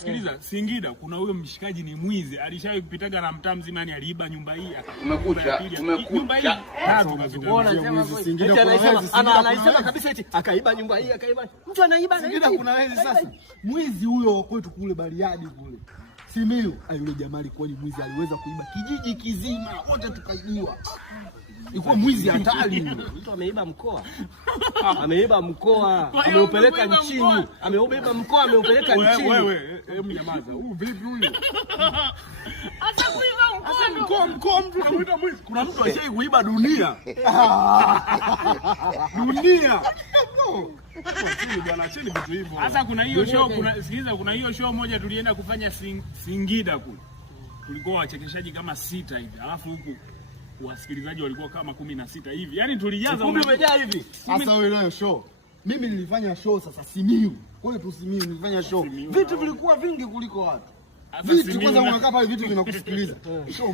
Sikiliza, Singida kuna huyo mshikaji ni mwizi, alishawahi kupitaga na mtaa mzima, yani aliiba nyumba hii umekucha. Nyumba hii Singida anasema kabisa eti akaiba nyumba hii, akaiba. Mtu anaiba na Singida kuna wezi sasa. Mwizi huyo kwetu kule Bariadi kule Simiyu, yule jamaa alikuwa ni mwizi, aliweza kuiba kijiji kizima, wote tukaibiwa. Ilikuwa mwizi hatari yule. Mtu ameiba mkoa. Ameiba mkoa, ameupeleka nchini. Ameiba mkoa, ameupeleka nchini. Wewe, hebu nyamaza. Huyu vipi huyu? Hata kuiba Mkoa mtu anamuita mwizi. Kuna mtu ashai kuiba dunia. Dunia. Acheni vitu hivyo. Sasa kuna hiyo show, sikiliza, kuna hiyo show moja tulienda kufanya Singida kule. Tulikuwa wachekeshaji kama 6 hivi. Alafu huku wasikilizaji walikuwa kama 16 hivi. Yaani tulijaza umejaa hivi. Sasa wewe nayo show. Mimi nilifanya show sasa Simiyu. Kwa hiyo tu Simiyu nilifanya show. Vitu vilikuwa vingi kuliko watu. Vitu kwanza unakaa pale vitu vinakusikiliza. Show